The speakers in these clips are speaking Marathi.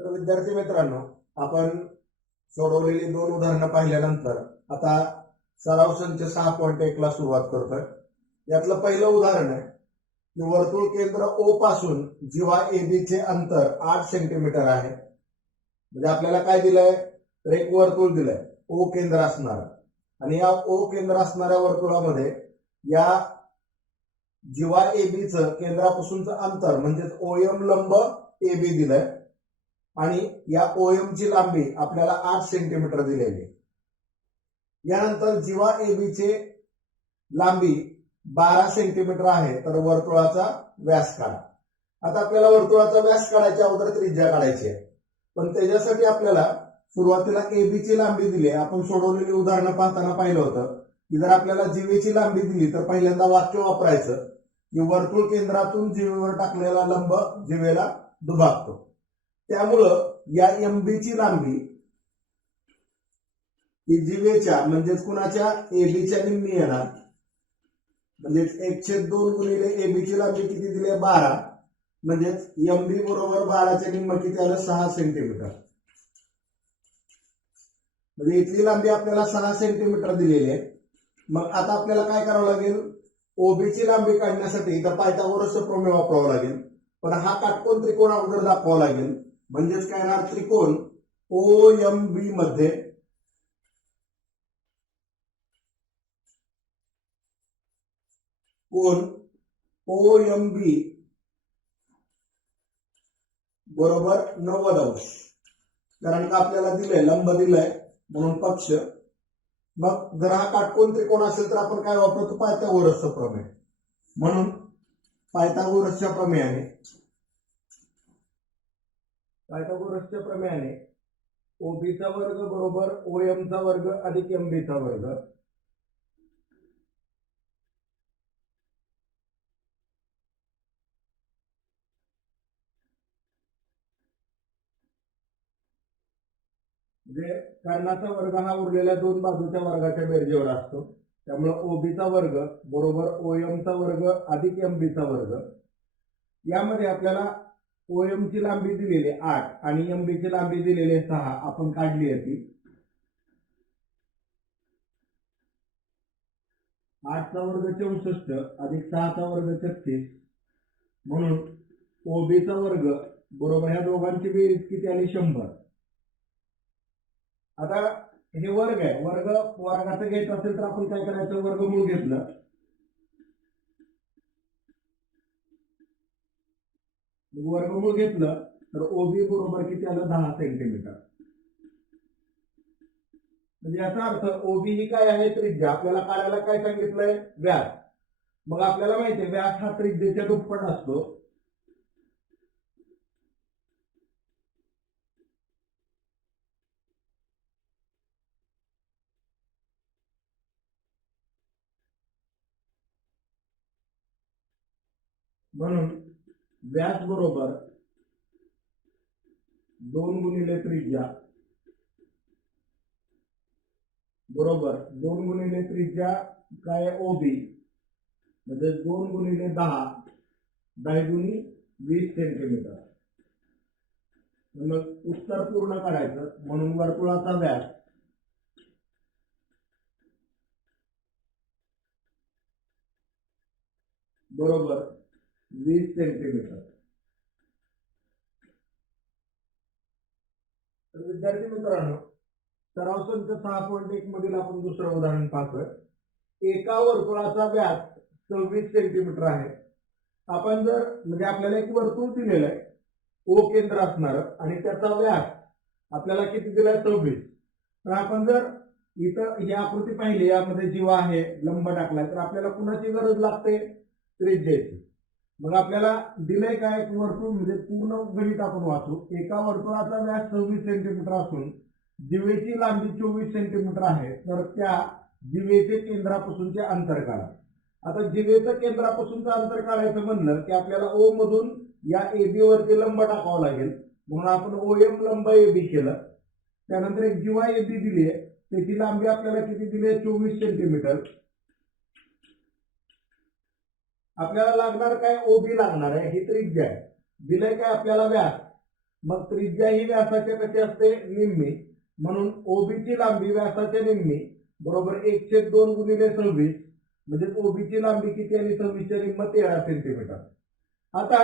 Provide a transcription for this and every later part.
तर विद्यार्थी मित्रांनो, आपण सोडवलेली 2 उदाहरणं पाहिल्यानंतर आता सराव संच 6.1 ला सुरुवात करतोय. यातलं पहिलं उदाहरण आहे की वर्तुळ केंद्र ओ पासून जीवा AB चे अंतर 8 सेंटीमीटर आहे. म्हणजे आपल्याला काय दिलंय, तर एक वर्तुळ दिलंय ओ केंद्र असणार, आणि या ओ केंद्र असणाऱ्या वर्तुळामध्ये या जीवा AB चं केंद्रापासूनचं अंतर म्हणजेच OM लंब AB दिलंय, आणि या OM ची लांबी आपल्याला 8 सेंटीमीटर दिलेली. यानंतर जीवा AB चे लांबी 12 सेंटीमीटर आहे, तर वर्तुळाचा व्यास काढा. आता आपल्याला वर्तुळाचा व्यास काढायच्या अगोदर त्रिज्या काढायची आहे, पण त्याच्यासाठी आपल्याला सुरुवातीला AB ची लांबी दिली. आपण सोडवलेली उदाहरणं पाहताना पाहिलं होतं की जर आपल्याला जीवेची लांबी दिली तर पहिल्यांदा वाक्य वापरायचं की वर्तुळ केंद्रातून जीवेवर टाकलेला लंब जीवेला दुभागतो. त्यामुळं या MB ची लांबी ही जीवेच्या म्हणजेच कुणाच्या AB निम्मी येणार. म्हणजेच 1/2 गुणिले AB ची लांबी किती दिली, 12. म्हणजेच MB बरोबर 12 निम्म किती आलं, 6 सेंटीमीटर. म्हणजे इथली लांबी आपल्याला 6 सेंटीमीटर दिलेली आहे. मग आता आपल्याला काय करावं लागेल, OB ची लांबी काढण्यासाठी इथं पायथागोरसचं प्रमेय वापरावं लागेल. पण हा काटकोन त्रिकोण अगोदर दाखवावा लागेल. म्हणजेच काय येणार, त्रिकोण OMB मध्ये कोण OMB बरोबर 90 अंश. कारण का आपल्याला दिलंय लंब दिलंय म्हणून पक्ष. मग जर हा काटकोन त्रिकोण असेल तर आपण काय वापरतो, पायथागोरसचं प्रमेय. म्हणून पायथागोरसच्या प्रमेयाने OB चा वर्ग बरोबर OM चा वर्ग अधिक MB चा वर्ग म्हणजे कर्णाचा वर्ग हा उरलेल्या दोन बाजूच्या वर्गाच्या बेरजेवर असतो. त्यामुळे OB चा वर्ग बरोबर OM चा वर्ग अधिक MB चा वर्ग. यामध्ये आपल्याला OM ची लांबी दिलेली 8 आणि MB ची लांबी दिलेली 6 आपण काढली होती. 8 चा वर्ग 64 अधिक 6 चा वर्ग 36. म्हणून OB चा वर्ग बरोबर ह्या दोघांची बेरीज किती आली, 100. आता हे वर्ग आहे, वर्गाचं घ्यायचं असेल तर आपण काय करायचं, वर्गमूळ घेतलं. वर्गमूळ घेतलं तर OB बरोबर किती आलं, 10 सेंटीमीटर. म्हणजे याचा अर्थ OB ही काय आहे, त्रिज्या. आपल्याला काढायला काय सांगितलंय, व्यास. मग आपल्याला माहिती आहे व्यास हा त्रिज्येच्या दुप्पट असतो. म्हणून व्यास बरोबर 2 गुणिले त्रिज्या बरोबर 2 गुणिले त्रिज्या काय, OB म्हणजे 2 गुणिले 10, 10 गुणी 20 सेंटीमीटर. मग उत्तर पूर्ण करायचं म्हणून वर्तुळाचा व्यास बरोबर 20 सेंटीमीटर. तर विद्यार्थी मित्रांनो, सराव संच 6.1 मधील आपण दुसरं उदाहरण पाहतोय. एका वर्तुळाचा व्यास 26 सेंटीमीटर आहे. आपण जर म्हणजे आपल्याला एक वर्तुळ दिलेलं आहे O केंद्र असणार आणि त्याचा व्यास आपल्याला किती दिलाय, 26. तर आपण जर इथं ही आकृती पाहिली, यामध्ये जीवा आहे, लंब टाकलाय, तर आपल्याला कुणाची गरज लागते, त्रिज्येची. मग आपल्याला दिलंय काय, वर्तुळ म्हणजे पूर्ण गणित आपण वाचू. एका वर्तुळाचा व्यास 26 सेंटीमीटर असून जीवेची लांबी 24 सेंटीमीटर आहे, तर त्या जीवेचे केंद्रापासूनचे अंतर काढा. आता जीवेचं केंद्रापासूनचं अंतर काढायचं म्हणलं की आपल्याला O मधून या AB वरती लंब टाकावं लागेल. म्हणून आपण OM लंब AB केलं. त्यानंतर एक जीवा AB दिली आहे, त्याची लांबी आपल्याला किती दिली आहे, 24 सेंटीमीटर. आपल्याला लागणार काय, OB लागणार आहे, ही त्रिज्या आहे. दिलंय काय आपल्याला व्यास, मग त्रिज्या ही व्यासाच्या कशी असते निम्मी, म्हणून ओबीची लांबी व्यासाच्या निम्मी बरोबर 1/2 गुणिले 26, म्हणजे ओबीची लांबी किती आली 26 निम्म 13 सेंटीमीटर. आता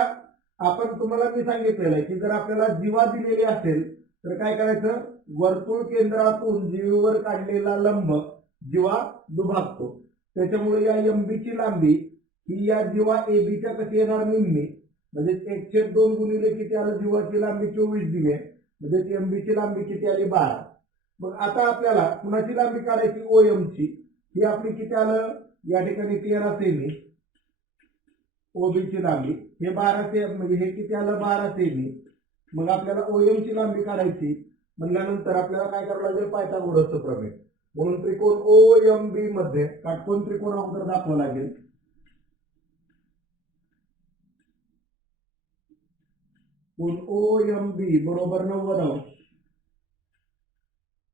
आपण तुम्हाला मी सांगितलेलं आहे की जर आपल्याला जीवा दिलेली असेल तर काय करायचं, वर्तुळ केंद्रातून जीवेवर काढलेला लंब जीवा दुभागतो. त्याच्यामुळे या एमबीची लांबी ही या जीवा एबीच्या कशी येणार निम्मी, म्हणजे 1/2 गुणिले किती आलं, जीवाची लांबी 24 दिली आहे, म्हणजे एमबीची लांबी किती आली 12. मग आता आपल्याला कुणाची लांबी काढायची, ओएमची. ही आपली किती आलं या ठिकाणी 13 सेमी ओबीची लांबी, हे 12 सेमी, म्हणजे हे किती आलं 12 सेमी. मग आपल्याला ओएमची लांबी काढायची म्हणल्यानंतर आपल्याला काय करावं लागेल, पायथागोरसचं प्रमेय. म्हणून त्रिकोण ओएमबी मध्ये काटकोन त्रिकोण अगोदर दाखवावा लागेल. कोण ओएमबी बरोबर 90 अंश,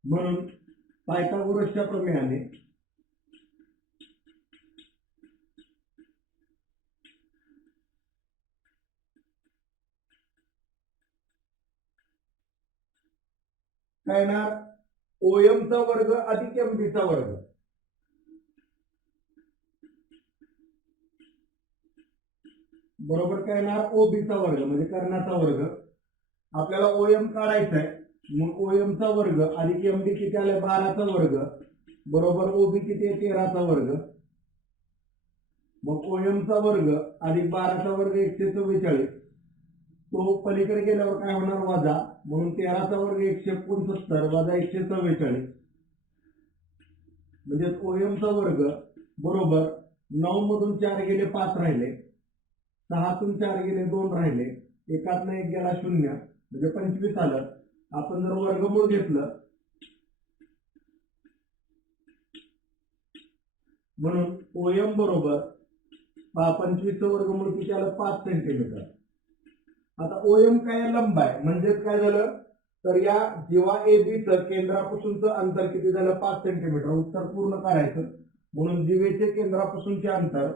म्हणून पायथागोरसच्या प्रमेयाने काय येणार, ओएमचा वर्ग अधिक एमबीचा वर्ग बरोबर काय येणार, ओबीचा वर्ग म्हणजे कर्णाचा वर्ग. आपल्याला ओएम काढायचा आहे, मग ओएमचा वर्ग अधिक एमबी किती आले 12चा वर्ग बरोबर ओबी किती आहे 13चा वर्ग. मग ओएमचा वर्ग अधिक 12चा वर्ग 144, तो पलीकडे गेल्यावर काय होणार वजा, म्हणून 13चा वर्ग 169 वजा 144, म्हणजे ओएमचा वर्ग बरोबर 9 मधून 4 गेले 5 राहिले, 6 तून 4 गेले 2 राहिले, एकातनं 1 गेला 0 म्हणजे 25 आलं. आपण जर वर्गमूळ घेतलं म्हणून ओएम बरोबर 25चं वर्गमूळ किती आलं 5 सेंटीमीटर. आता ओएम काय लंब आहे, म्हणजेच काय झालं तर या जीवा एबीचं केंद्रापासूनचं अंतर किती झालं 5 सेंटीमीटर. उत्तर पूर्ण करायचं, म्हणून जीवेचे केंद्रापासूनचे अंतर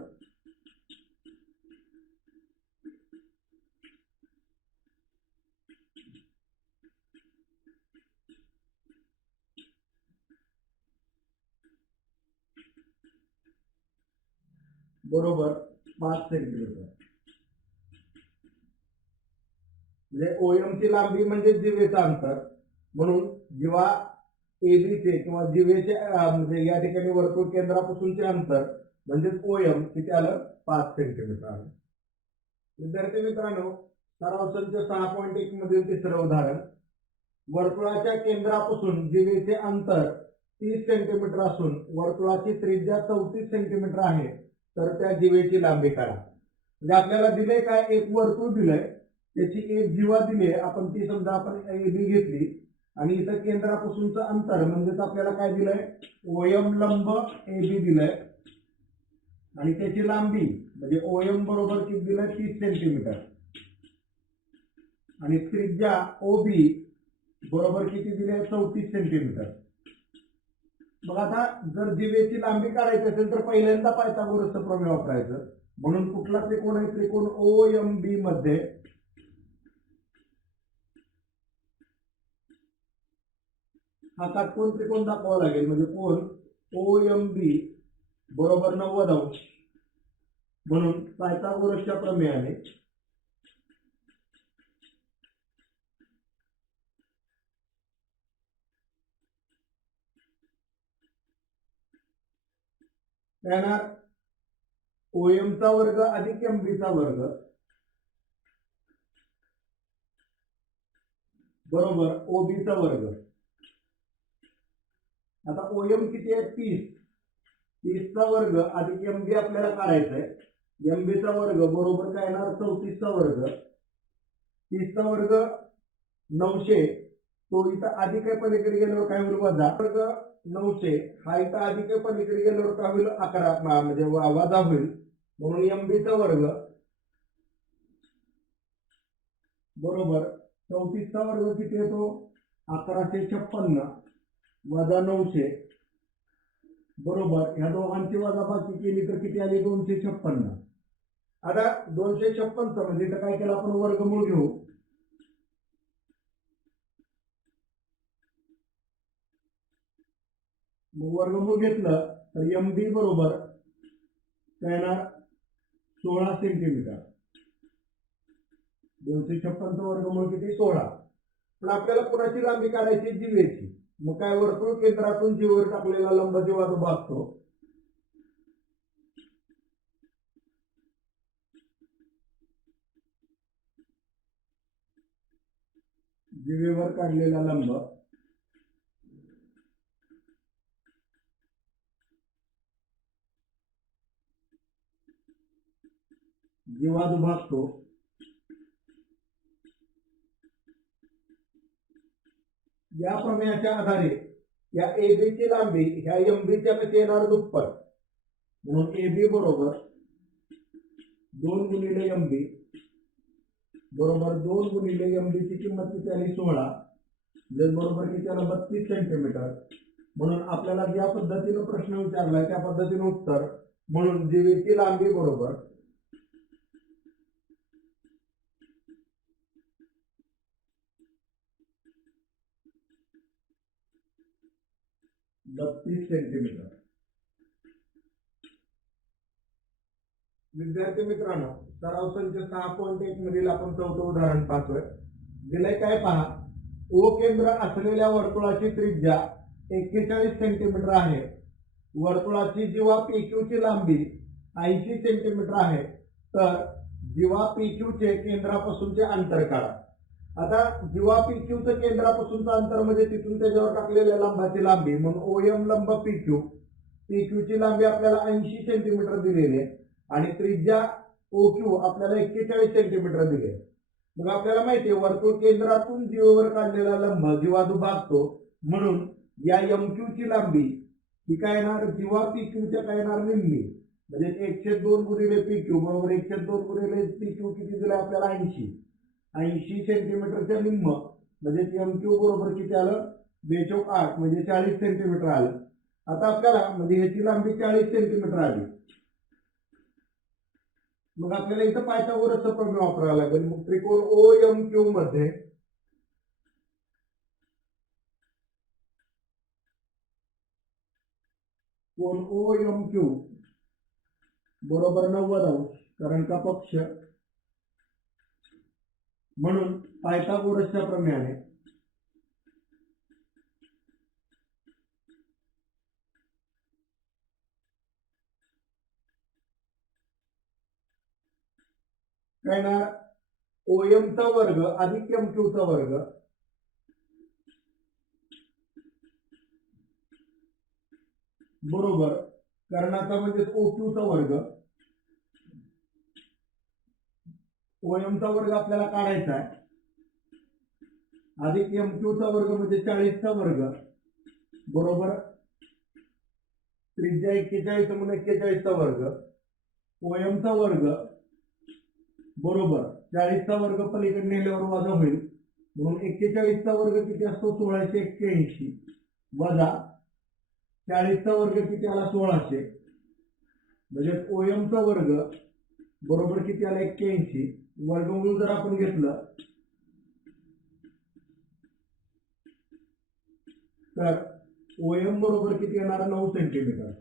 बरोबर 5 सेंटीमीटर. म्हणजे ओएमची लांबी म्हणजे जीवेचं अंतर, म्हणून जीवा एबीचे किंवा जीवेचे म्हणजे या ठिकाणी वर्तुळ केंद्रापासूनचे अंतर म्हणजेच ओएम किती आलं 5 सेंटीमीटर आलं. विद्यार्थी मित्रांनो, सराव संच 6.1 मधील तिसरं उदाहरण, वर्तुळाच्या केंद्रापासून जीवेचे अंतर 30 सेंटीमीटर असून वर्तुळाची त्रिज्या 34 सेंटीमीटर आहे, तर त्या जीवेची लांबी काढा. म्हणजे आपल्याला दिले काय, एक वर्तुळ दिलंय, त्याची एक जीवा दिली आहे, आपण ती समजा आपण एबी घेतली आणि इथं केंद्रापासूनचं अंतर म्हणजेच आपल्याला काय दिलंय, ओएम लंब एबी दिलंय आणि त्याची लांबी म्हणजे ओएम बरोबर किती दिलंय 30 सेंटीमीटर आणि त्रिज्या ओबी बरोबर किती दिले 34 सेंटीमीटर. मग आता जर जीवेची लांबी काढायची असेल तर पहिल्यांदा पायथागोरसचं प्रमेय वापरायचं. म्हणून कुठला त्रिकोण आहे, त्रिकोण ओएमबी मध्ये हा काटकोन त्रिकोण दाखवावा लागेल, म्हणजे कोण ओएमबी बरोबर 90 अंश, म्हणून पायथागोरसच्या प्रमेयाने येणार ओएमचा वर्ग अधिक एमबीचा वर्ग बरोबर ओबीचा वर्ग. आता ओएम किती आहे 30चा वर्ग अधिक एमबी आपल्याला काढायचा आहे, एमबीचा वर्ग बरोबर काय येणार 34चा वर्ग, 30चा वर्ग 900, तो इथं अधिक आहे पलीकडे गेल्यावर काय होईल वजा, वर्ग 900 हा इथं अधिक आहे पलीकडे गेल्यावर काय होईल 11 म्हणजे वजा होईल, म्हणून एमबीचा वर्ग बरोबर 34चा वर्ग किती येतो 1156 वजा 900 बरोबर ह्या दोघांची वजाबाकी केली तर किती आली 256. आता 256 म्हणजे इथं काय केलं आपण वर्गमूळ घेऊ, मग वर्गमूळ घेतलं तर एम बी बरोबर काय येणार 16 सेंटीमीटर. 256 वर्गमूळ किती 16. पण आपल्याला कोणाची लांबी काढायची जीवेची. मग काय वर्तुळ केंद्रातून जीवेवर टाकलेला लंब जेव्हा जो भागतो जीवेवर काढलेला लंब जेव्हा जो भागतो या प्रमेयाच्या आधारे या AB ची लांबी ह्या MB च्या पेक्षा येणार दुप्पट. म्हणून AB बरोबर 2 गुणिले MB बरोबर 2 गुणिले MB ची किंमत किती आली 16 जे बरोबर किती आलं 32 सेंटीमीटर. म्हणून आपल्याला ज्या पद्धतीने प्रश्न विचारलाय त्या पद्धतीने उत्तर. म्हणून जीवेची लांबी बरोबर 32 सेंटीमीटर. विद्यार्थी मित्रांनो, सराव संच 6.1 मधील आपण चौथं उदाहरण पाहतोय. दिलंय काय पहा, ओ केंद्र असलेल्या वर्तुळाची त्रिज्या 41 सेंटीमीटर आहे. वर्तुळाची जीवा PQ ची लांबी 80 सेंटीमीटर आहे. तर जीवा PQ चे केंद्रापासूनचे अंतर काढा. आता जीवा PQ चं केंद्रापासूनचं अंतर म्हणजे तिथून त्याच्यावर टाकलेल्या लंबाची लांबी. म्हणून OM लंब PQ, PQ ची लांबी आपल्याला 80 सेंटीमीटर दिलेली आहे आणि त्रिज्या OQ आपल्याला 41 सेंटीमीटर दिली आहे. मग आपल्याला माहिती आहे वर्तुळ केंद्रातून जीवेवर काढलेला लंब जीवा दुभागतो. म्हणून या MQ ची लांबी ही काय येणार जीवा PQ च्या काय येणार निम्मी. म्हणजे 1/2 गुणिले PQ बरोबर 1/2 गुणिले PQ किती दिलं आपल्याला 80 सेंटीमीटरच्या निम्म. म्हणजे MQ बरोबर किती आलं 2/8 म्हणजे 40 सेंटीमीटर आलं. आता आपल्याला म्हणजे ह्याची लांबी 40 सेंटीमीटर आली. मग आपल्याला इथं पायथागोरसचा प्रमेय वापरावा लागेल. मग त्रिकोण OMQ मध्ये कोण OMQ बरोबर 90 अंश कारण का पक्ष. म्हणून पायथागोरसच्या प्रमेयाने काय ना OM चा वर्ग अधिक MQ चा वर्ग बरोबर कर्णाचा म्हणजे OQ चा वर्ग. OM चा वर्ग आपल्याला काढायचा आहे अधिक MQ चा वर्ग म्हणजे 40 चा वर्ग बरोबर त्रिज्या 41 म्हणून 41 चा वर्ग. OM चा वर्ग बरोबर 40 चा वर्ग पलीकडे नेल्यावर वजा होईल. म्हणून 41 चा वर्ग किती असतो 1681 वजा 40 चा वर्ग किती आला 1600 म्हणजे OM चा वर्ग बरोबर किती आला 81. वर्गमूळ जर आपण घेतलं तर OM बरोबर किती येणार 9 सेंटीमीटर.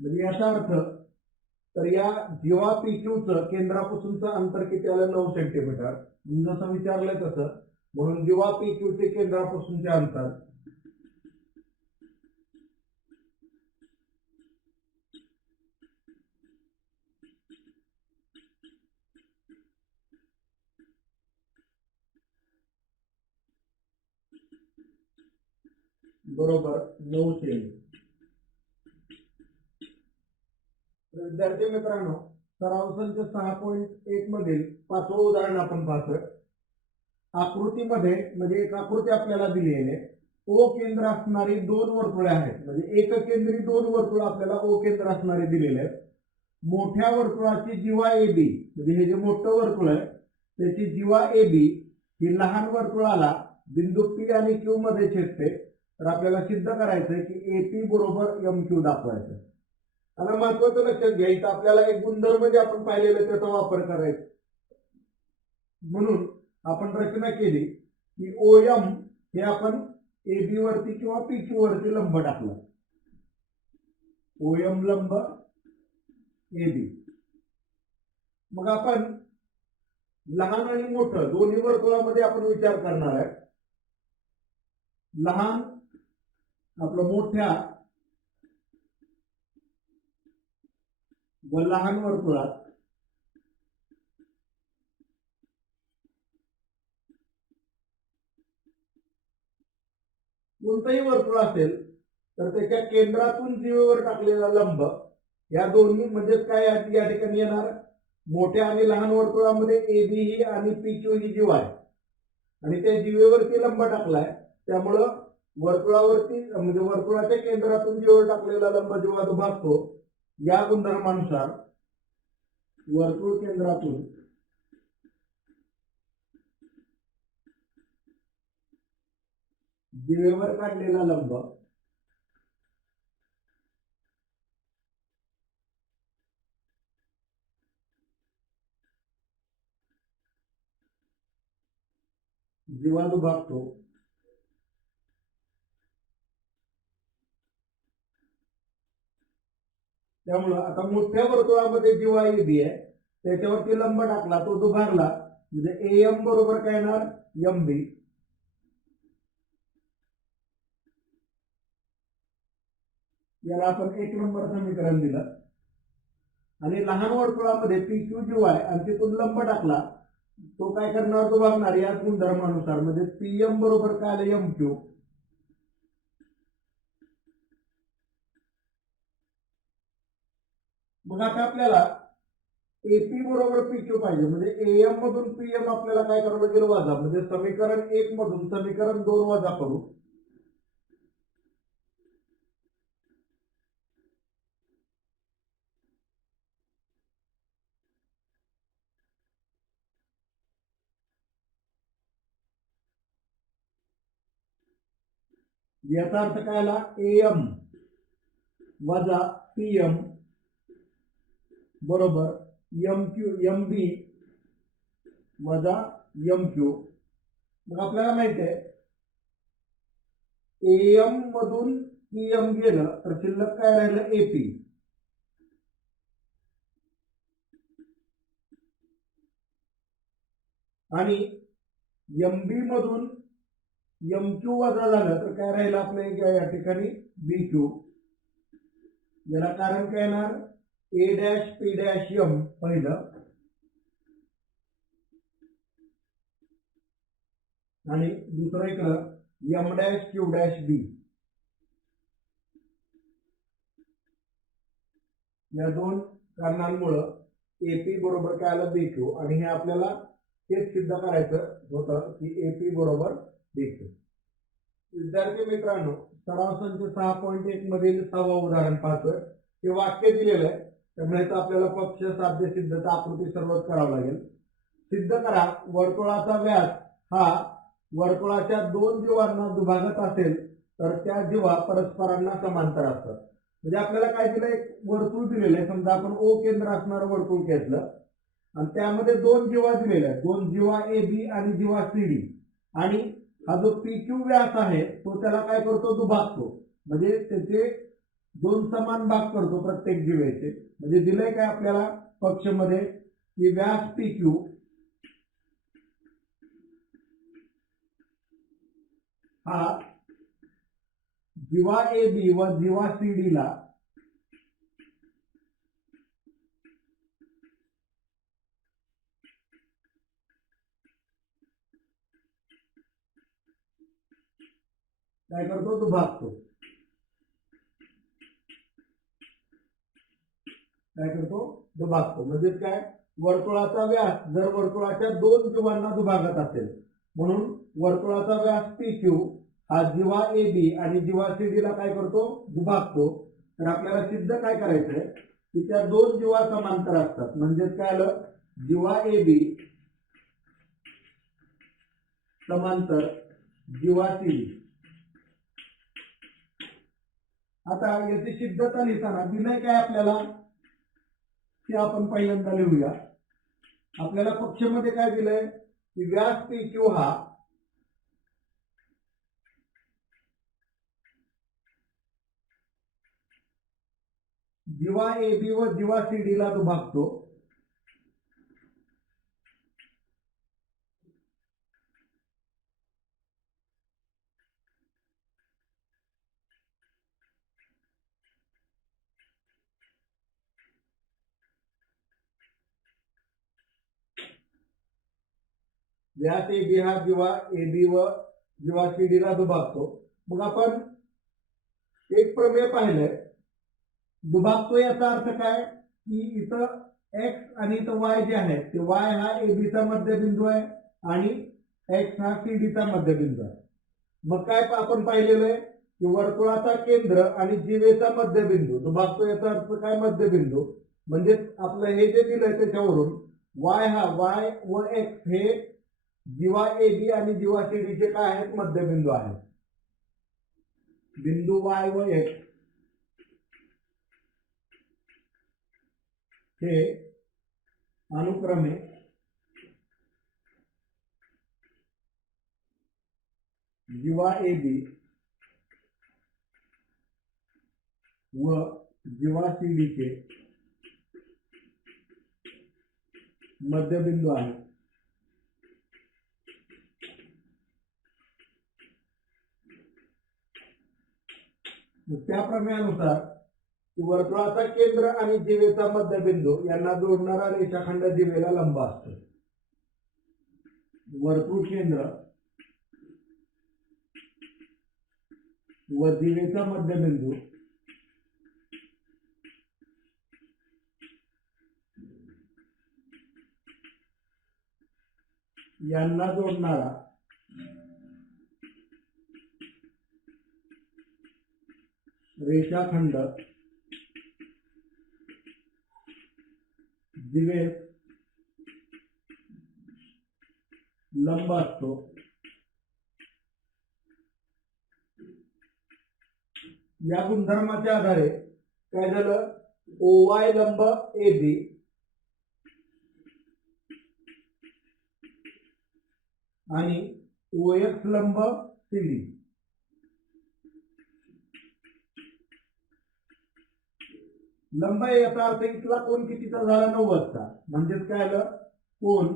म्हणजे याचा अर्थ तर या जीवा PQ चं केंद्रापासूनचं अंतर किती आलं 9 सेंटीमीटर. जसं विचारलंय तसं. म्हणून जीवा PQ चे केंद्रापासूनचे अंतर बरोबर 9 सेंटी. विद्यार्थी मित्रांनो, सराव संच 6.1 मधील 5वं उदाहरण आपण पाहतोय. आकृतीमध्ये म्हणजे एक आकृती आपल्याला दिली आहे. O केंद्र असणारी 2 वर्तुळे आहेत. म्हणजे एक केंद्री 2 वर्तुळ आपल्याला O केंद्र असणारे दिलेले आहेत. मोठ्या वर्तुळाची जीवा AB म्हणजे हे जे मोठं वर्तुळ आहे त्याची जीवा AB ही लहान वर्तुळाला बिंदू P आणि Q मध्ये छेदते. तर आपल्याला सिद्ध करायचंय की AP बरोबर MQ दाखवायचं. आता महत्वाचं लक्षात घ्या इथं आपल्याला एक गुणधर्म जे आपण पाहिलेलं त्याचा वापर करायचा. म्हणून आपण रचना केली की OM हे आपण एबी वरती किंवा पीक्यू वरती लंब टाकला, ओएम लंब एबी. मग आपण लहान आणि मोठं दोन्ही वर्तुळामध्ये आपण विचार करणार आहे. लहान आपलं मोठ्या व लहान वर्तुळात कोणतंही वर्तुळ असेल तर त्याच्या केंद्रातून जीवेवर टाकलेला लंब, या दोन्ही म्हणजेच काय या ठिकाणी येणार, मोठ्या आणि लहान वर्तुळामध्ये एबी ही आणि पीक्यू ही जीवा आहे आणि त्या जीवेवरती लंब टाकलाय, त्यामुळं वर्तुळावरती म्हणजे वर्तुळाच्या केंद्रातून जीवेवर टाकलेला लंब जेव्हा दुभागतो, या गुणधर्मानुसार वर्तुळ केंद्रातून जीवेवर काढलेला लंब जीवा दुभागतो, त्यामुळं आता मोठ्या वर्तुळामध्ये जीवा एबी आहे, त्याच्यावरती लंब टाकला, तो दुभागला, म्हणजे एम बरोबर काय येणार, एम बी. याला आपण 1 नंबर समीकरण दिलं. आणि लहान वर्तुळामध्ये पीक्यू जीवा आहे आणि तिथून लंब टाकला, तो काय करणार, दुभागणार या गुणधर्मानुसार, म्हणजे पीएम बरोबर काय आलं, एम क्यू. मग आता आपल्याला एपी बरोबर पीक्यू पाहिजे, म्हणजे एएम मधून पीएम आपल्याला काय करावं लागेल, वजा, म्हणजे समीकरण 1 मधून समीकरण 2 वजा करू. याचा अर्थ काय आला, एएम वजा पीएम बरोबर एम क्यू, एम बी वजा एम क्यू. मग आपल्याला माहित आहे एएम मधून पीएम गेलं तर शिल्लक काय राहिलं, एपी. आणि एम बी मधून एम क्यू वजा झालं तर काय राहिलं आपल्या या ठिकाणी, बी क्यू. याला कारण काय येणार, A dash P dash M पहिलं आणि दुसरं इकडं M dash Q dash B. या दोन कारणांमुळं एपी बरोबर काय आलं, बी क्यू. आणि हे आपल्याला तेच सिद्ध करायचं होतं की एपी बरोबर बी क्यू. विद्यार्थी मित्रांनो, सराव संच 6.1 मधील 6वं उदाहरण पाहतोय. हे वाक्य दिलेलं आहे, त्यामुळे आपल्याला पक्ष, साध्य, सिद्धता, आकृती सर्वच करावं लागेल. सिद्ध करा, वर्तुळाचा व्यास हा वर्तुळाच्या 2 जीवांना दुभागत असेल तर त्या जीवा परस्परांना समांतर असतात. म्हणजे आपल्याला काय दिलं, एक वर्तुळ दिलेलं आहे, समजा आपण ओ केंद्र असणारं वर्तुळ घेतलं आणि त्यामध्ये 2 जीवा दिलेल्या आहेत, 2 जीवा ए बी आणि जीवा सी डी. आणि हा जो पीक्यू व्यास आहे तो त्याला काय करतो, दुभागतो, म्हणजे त्याचे 2 समान भाग करतो प्रत्येक जीवेचे. म्हणजे दिलंय काय आपल्याला पक्ष मध्ये की व्यास पीक्यू हा जीवा ए बी व जीवा सी डी ला काय करतो, दुभागतो. काय करतो, दुभागतो. म्हणजे काय, वर्तुळाचा व्यास जर वर्तुळाच्या 2 जीवांना दुभागत असेल, म्हणून वर्तुळाचा व्यास पीक्यू हा जीवा ए बी आणि जीवा सी डी ला काय करतो, दुभागतो. तर आपल्याला सिद्ध काय करायचंय की त्या 2 जीवा समांतर असतात. म्हणजेच काय आलं, जीवा ए बी समांतर जीवा सी डी. आता याची सिद्धता लिहिताना दिलंय काय आपल्याला ते आपण पहिल्यांदा लिहूया. आपल्याला पक्षमध्ये काय दिलंय की व्यास पीक्यू हा जीवा ए बी व जीवा सी डी ला दुभागतो, व्यास ए बी हा जीवा ए बी व जीवा सी डी ला दुभागतो. मग आपण एक प्रमेय पाहिलंय, दुभागतो याचा अर्थ काय की इथं एक्स आणि इथं वाय जे आहे ते वाय हा ए बी चा मध्यबिंदू आहे आणि एक्स हा सी डी चा मध्यबिंदू आहे. मग काय आपण पाहिलेलं आहे की वर्तुळाचा केंद्र आणि जीवेचा मध्यबिंदू, दुभागतो याचा अर्थ काय मध्यबिंदू, म्हणजे आपलं हे जे दिलंय त्याच्यावरून वाय हा वाय व एक्स हे जीवा ए बी आणि जीवा सी डी चे काय आहेत मध्यबिंदू आहेत. बिंदू वाय व एक्स हे अनुक्रमे जीवा ए बी व जीवा सी डी चे मध्यबिंदू आहेत. त्या प्रमेयानुसार वर्तुळाचा केंद्र आणि जीवेचा मध्यबिंदू यांना जोडणारा रेषाखंड जीवेला लंब असतो. वर्तुळ केंद्र व जीवेचा मध्यबिंदू यांना जोडणारा रेषाखंड जीवेस लंब असतो. या गुणधर्माच्या आधारे काय झालं, OY लंब AB आणि OX लंब CD लंब आहे. याचा अर्थ इथला कोण कितीचा झाला, 90चा. म्हणजेच काय आलं, कोण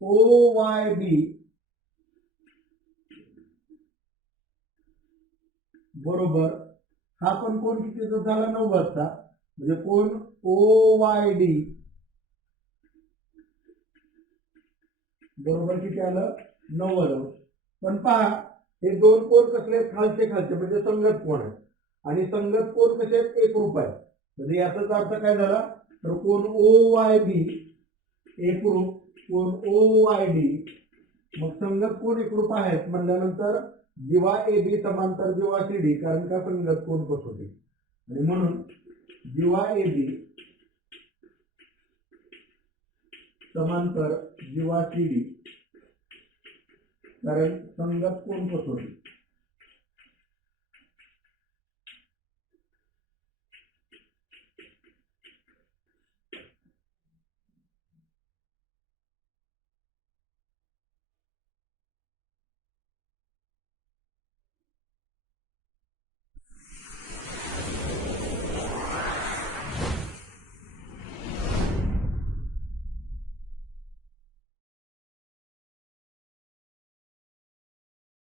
OYB बरोबर हा पण कोण कितीचा झाला, 90चा. म्हणजे कोण OYD बरोबर किती आलं, 90. पण पहा हे दोन कोण कसले, खालचे खालचे म्हणजे संगत कोण आहे आणि संगत कोण कसे आहेत, एकरूप आहे. म्हणजे याचाच अर्थ काय झाला, तर कोण OYB एकरूप, कोण OYD मग संगत कोण एकरूप आहेत म्हणल्यानंतर जीवा ए बी समांतर जीवा सी डी, कारण का संगत कोण कसोटी, आणि म्हणून जीवा ए बी समांतर जीवा सी डी कारण संगत कोण कसोटी.